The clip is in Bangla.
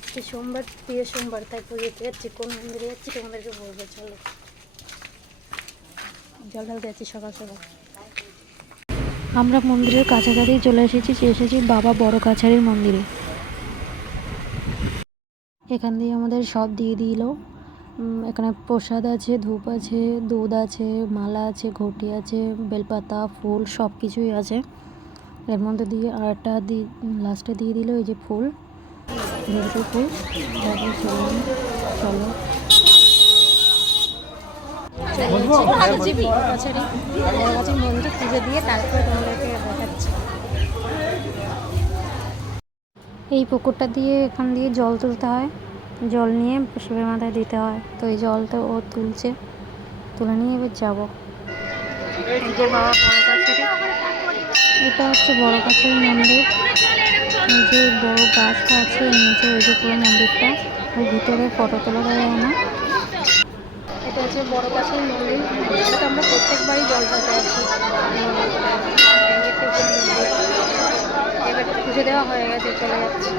আজকে সোমবার, প্রিয় সোমবার, তাই পুজোতে যাচ্ছি। কোন মন্দিরে যাচ্ছি তোমাদেরকে বলবো, চলো। জল ঢালতে যাচ্ছি সকাল সকাল। আমরা মন্দিরের কাছাকাছি চলে এসেছি বাবা বড় কাছারির মন্দিরে। এখান দিয়ে আমাদের সব দিয়ে দিল। এখানে প্রসাদ আছে, ধূপ আছে, দুধ আছে, মালা আছে, ঘটি আছে, বেলপাতা, ফুল সব কিছুই আছে এর মধ্যে দিয়ে। আর একটা লাস্টে দিয়ে দিল এই যে ফুল, ভেলকি ফুল। তারপরে চললাম, চলো বড় কাছারি মন্দির পুজো দিয়ে তারপরে তোমাদেরকে দেখাচ্ছি। এই পুকুরটা দিয়ে এখান দিয়ে জল তুলতে হয়, জল নিয়ে শিবের মাথায় দিতে হয়। তো এই জলটা ও তুলছে, তুলে নিয়ে এবার যাবো। এটা হচ্ছে বড় কাছের মন্দির। এই যে বড় গাছটা আছে নিচে, ওই যে পুরো মন্দিরটা, ওই ভিতরে ফটো তোলা যায় না। এটা হচ্ছে বড় কাছের মন্দির। এটা আমরা প্রত্যেকবারই জল ঢালতে আসি। এবার পুজো দেওয়া হয়ে গেছে, চলে যাচ্ছি।